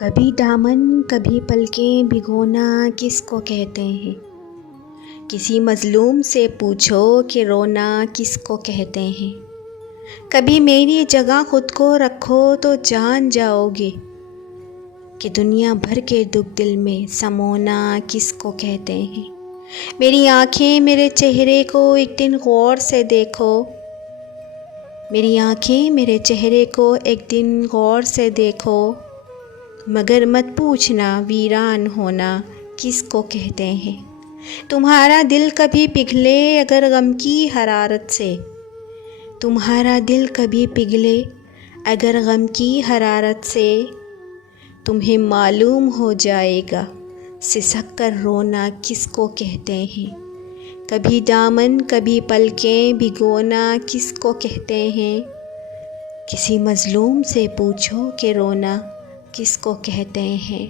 کبھی دامن کبھی پلکیں بھگونا کس کو کہتے ہیں؟ کسی مظلوم سے پوچھو کہ رونا کس کو کہتے ہیں؟ کبھی میری جگہ خود کو رکھو تو جان جاؤ گے کہ دنیا بھر کے دکھ دل میں سمونا کس کو کہتے ہیں۔ میری آنکھیں میرے چہرے کو ایک دن غور سے دیکھو، میری آنکھیں میرے چہرے کو ایک دن غور سے دیکھو، مگر مت پوچھنا ویران ہونا کس کو کہتے ہیں۔ تمہارا دل کبھی پگھلے اگر غم کی حرارت سے، تمہارا دل کبھی پگھلے اگر غم کی حرارت سے، تمہیں معلوم ہو جائے گا سسک کر رونا کس کو کہتے ہیں۔ کبھی دامن کبھی پلکیں بھگونا کس کو کہتے ہیں؟ کسی مظلوم سے پوچھو کہ رونا کس کو کہتے ہیں۔